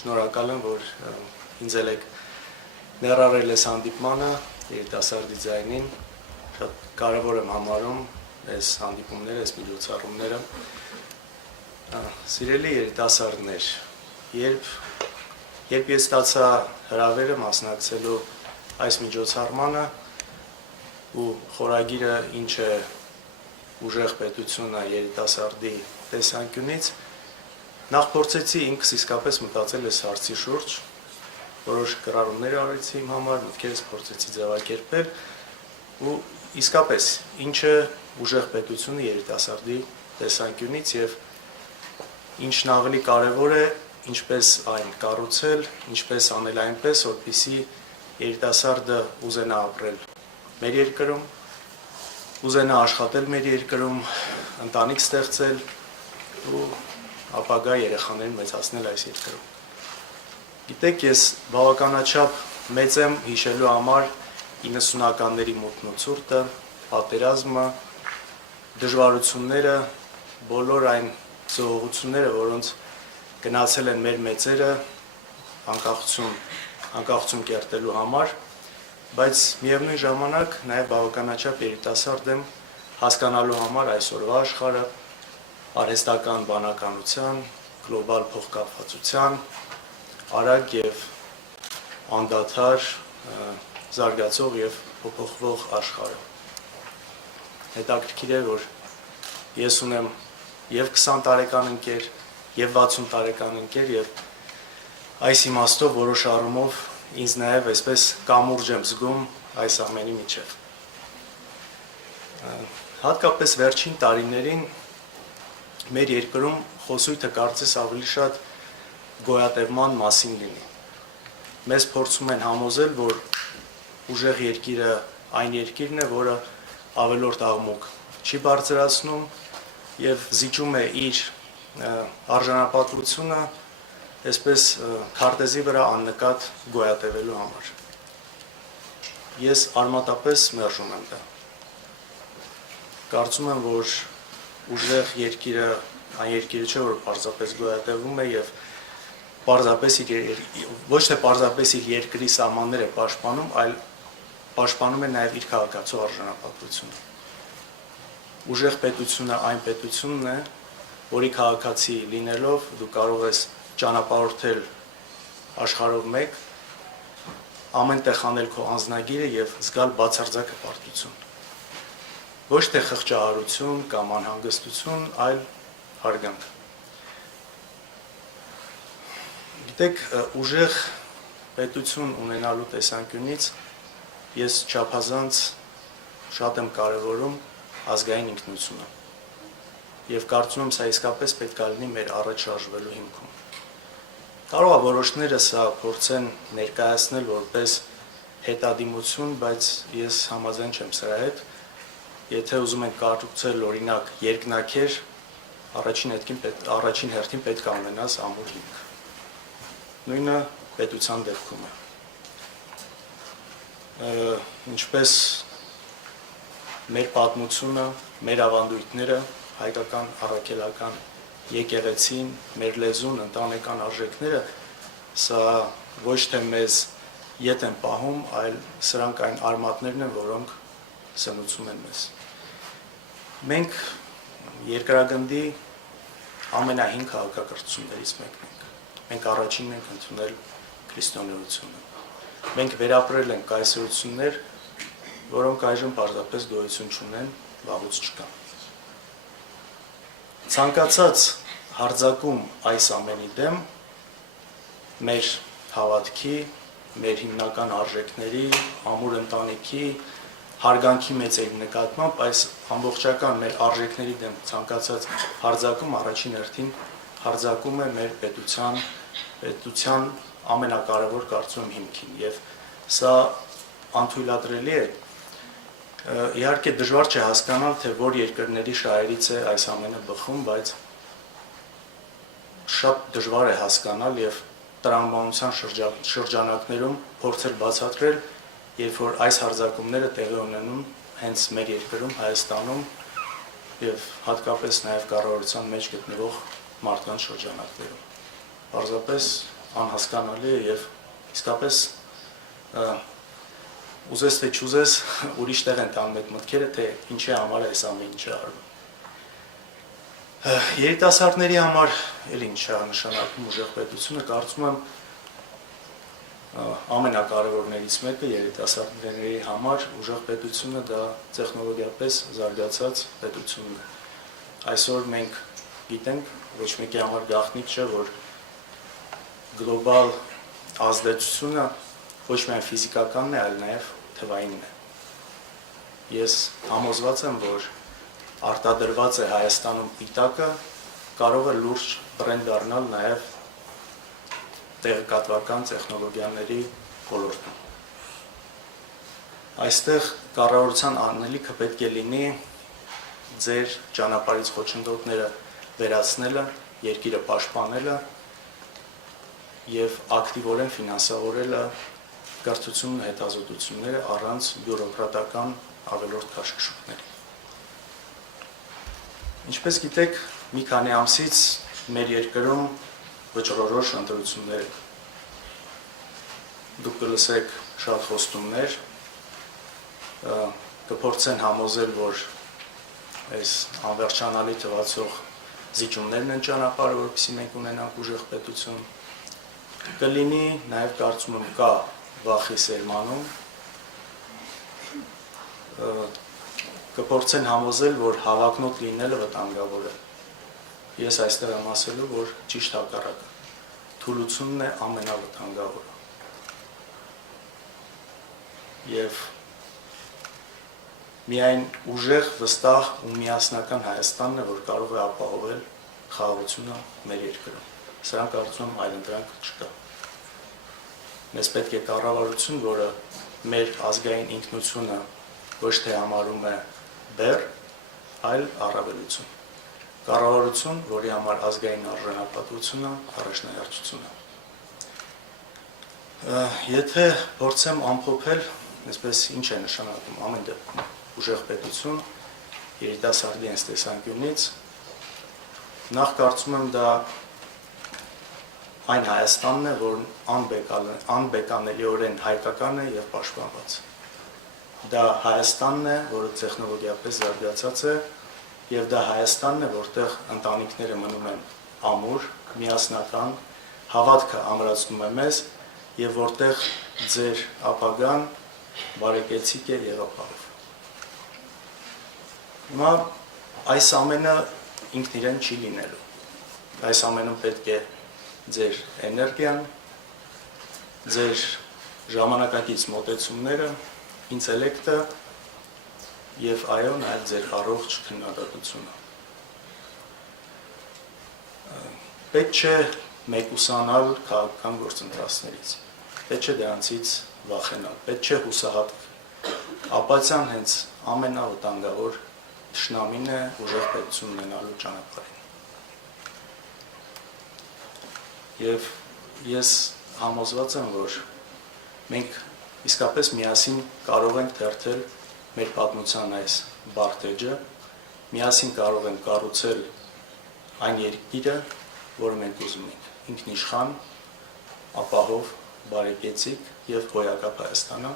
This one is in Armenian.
շնորհակալ եմ, որ ինձ եք ներառել ես հանդիպմանը երիտասարդի ձայնին, շատ կարևոր եմ համարում այս հանդիպումները, այս միջոցառումները։ Սիրելի երիտասարդներ, երբ ես ստացա հրավերը մասնակցելու այս միջոցառմանը ու խորագիրը ինչ է ուժեղ պետությունը երիտասարդի տեսանկյունից, նախ փորձեցի ինքս իսկապես մտածել այս հարցի շուրջ, որոշ կրառումներ արեցի իմ համար, մտքերս փորձեցի ձևակերպել ու իսկապես ինչ է ուժեղ պետությունը երիտասարդի տեսանկյունից եւ ինչն ավելի կարևոր է, ինչպես այն կառուցել, ինչպես անել այնպես, որպեսզի երիտասարդը ուզենա ապրել մեր երկրում, ուզենա աշխատել մեր երկրում, ընտանիք ստեղծել ու ապագա երեխաներին մեծացնել այս երկրում։ Գիտեք, ես բավականաչափ մեծ եմ հիշելու համար 90-ականների մութն ու ցուրտը, պատերազմը, դժվարությունները, բոլոր այն զոհությունները, որոնց գնացել են մեր մեծերը անկախություն կերտելու համար, բայց միևնույն ժամանակ նաև բավականաչափ երիտասարդ եմ հասկանալու համար այսօրվա աշխարհը, արհեստական բանականության, գլոբալ փոխկապվածության, արագ եւ անդադար զարգացող եւ փոփոխվող աշխարհը։ Հետաքրքիր է, որ ես ունեմ եւ 20 տարեկան ընկեր, եւ 60 տարեկան ընկեր եւ այս իմաստով որոշ առումով ինձ նաև այսպես կամուրջ եմ զգում այս ամենի միջև։ Հատկապես վերջին տարիներին մեր երկրում խոսույթը կարծես ավելի շատ գոյատևման մասին լինի։ Մեզ փորձում են համոզել, որ ուժեղ երկիրը այն երկիրն է, որը ավելորդ աղմուկ չի բարձրացնում եւ զիջում է իր արժանապատվությունը այսպես քարտեզի վրա աննկատ գոյատևելու համար։ Ես արմատապես մերժում եմ դա։ Կարծում եմ, որ ուժեղ երկիրը այն երկիրը չէ, որ պարզապես գոյատևում է եւ ոչ թե պարզապես իր երկրի սահմանները պաշտպանում, այլ պաշտպանում է նաեւ իր քաղաքացու արժանապատվությունը։ Ուժեղ պետությունը այն պետությունն է, որի քաղաքացի լինելով դու կարող ես ճանապարհորդել աշխարհով մեկ, ամեն տեղ անել քո անձնագիրը եւ զգալ բացարձակ հպարտություն։ Ոչ թե խղճահարություն կամ անհանգստություն, այլ հարգանք։ Գիտեք, ուժեղ պետություն ունենալու տեսանկյունից ես չափազանց շատ եմ կարևորում ազգային ինքնությունը։ Եվ կարծում եմ, սա իսկապես պետք է լինի մեր առաջ շարժվելու հիմքում։ Կարող է որոշները սա փորձեն ներկայացնել որպես հետադիմություն, բայց ես համաձայն չեմ սրա հետ։ Եթե ուզում ենք կառուցել օրինակ երկնաքեր, առաջին հերթին պետք է ունենաս ամուր հիմք։ Նույնը պետության դեպքում է։ Ինչպես մեր պատմությունը, մեր ավանդույթները, հայկական առաքելական եկեղեցին, մեր լեզուն, ընտանեկան արժեքները, սա ոչ թե մեզ ետ են պահում, այլ սրանք այն արմատներն են, որոնք սնուցում են մեզ։ Մենք երկրագնդի ամենահին քաղաքակրթություններից մեկն ենք։ Մենք առաջինն ենք ընդունել քրիստոնեությունը։ Մենք վերապրել ենք կայսրություններ, որոնք այժմ պարզապես գոյություն չունեն, վաղուց չկան։ Ցանկացած հարձակում այս ամենի դեմ մեր հավատքի, մեր հիմնական արժեքների, ամուր ընտանիքի, հարգանքի մեծերի նկատմամբ այս ամբողջական մեր արժեքների դեմ ցանկացած հարձակում առաջին հերթին հարձակում է մեր պետության ամենակարևոր կարծում եմ հիմքին եւ սա անթույլատրելի է։ Իհարկե դժվար չէ հասկանալ, թե որ երկրների շահերից է այս ամենը բխում, բայց շատ դժվար է հասկանալ եւ տրամաբանության շրջանակներում փորձել բացատրել, երբ որ այս հարձակումները տեղի ունենում հենց մեր երկրում, Հայաստանում եւ հատկապես նաեւ կառավարության մեջ գտնվող մարդկանց շրջանակներում։ Պարզապես անհասկանալի է եւ իսկապես ուզես թե չուզես ուրիշ տեղ են տանում այդ մտքերը, թե ինչի համար է այս ամեն ինչը արվում։ Երիտասարդների համար էլ ինչ է նշանակում ուժեղ պետությունը, կարծում եմ ամենակարևորներից մեկը երիտասարդների համար ուժեղ պետությունը դա տեխնոլոգիապես զարգացած պետությունն է։ Այսօր մենք գիտենք, ոչ մեկի համար գաղտնիք չէ, որ գլոբալ ազդեցությունը ոչ միայն ֆիզիկականն է, այլ նաև թվայինն է։ Ես համոզված եմ, որ արտադրված է Հայաստանում պիտակը կարող է լուրջ բրենդ դառնալ նաև տեղեկատվական տեխնոլոգիաների ոլորտում։ Այստեղ կառավարության անելիքը պետք է լինի ձեր ճանապարհից խոչընդոտները վերացնելը, երկիրը պաշտպանելը եւ ակտիվորեն ֆինանսավորելը կրթությունն ու հետազոտությունները առանց բյուրոկրատական ավելորդ քաշքշուկների։ Ինչպես գիտեք, մի քանի ամսից մեր երկրում վճռորոշ ընտրություններ են։ Դուք կլսեք շատ խոստումներ, կփորձեն համոզել, որ այս անվերջանալի թվացող զիջումներն են ճանապարհը, որպեսզի մենք ունենանք ուժեղ պետություն։ Կլինի նաև կարծում եմ կա վախի սերմանում, կփորձեն համոզել, որ հավակնոտ լինելը վտանգավոր է։ Ես այստեղ եմ ասելու, որ ճիշտ հակառակը, թուլությունն է ամենավտանգավորը։ Եվ միայն ուժեղ, վստահ ու միասնական Հայաստանն է, որ կարող է ապահովել խաղաղությունը մեր երկրում։ Սրանք կարծում եմ այլընտրանք չկա։ Մեզ պետք է կառավարություն, որը մեր ազգային ինքնությունը ոչ թե համարում է բեռ, այլ առավելություն։ Կառավարություն, որի համար ազգային արժանապատվությունը առաջնահերթություն է։ Եթե փորձեմ ամփոփել, այսպես ինչ է նշանակում ամեն դեպքում ուժեղ պետություն երիտասարդի այս տեսանկյունից, նախ կարծում եմ դա այն Հայաստանն է, որն անբեկանելիորեն հայկական է եւ պաշտպանված։ Դա Հայաստանն է, որը տեխնոլոգիապես զարգացած է, եւ դա Հայաստանն է, որտեղ ընտանիքները մնում են ամուր, միասնական, հավատքը ամրացնում է մեզ եւ որտեղ ձեր ապագան բարեկեցիկ է եւ ապահով։ Հիմա այս ամենը ինքն իրեն չի լինելու։ Այս ամենում պետք է ձեր էներգիան, ձեր ժամանակակից մոտեցումները, ինտելեկտը եւ այո, նաեւ ձեր առողջ քննադատությունը։ Պետք չէ մեկուսանալ քաղաքական գործընթացներից, պետք չէ դրանցից վախենալ, պետք չէ հուսահատ։ Ապացիան հենց ամենավտանգավոր թշնամին է ուժեղ պետություն ունենալու ճանապարհին։ Եվ ես համոզված եմ, որ մենք իսկապես միասին կարող ենք թերթել մեր պատմության այս բարդ էջը, միասին կարող ենք կառուցել այն երկիրը, որը մենք ուզում ենք, ինքնիշխան, ապահով, բարեկեցիկ եւ հոյակապ Հայաստանը,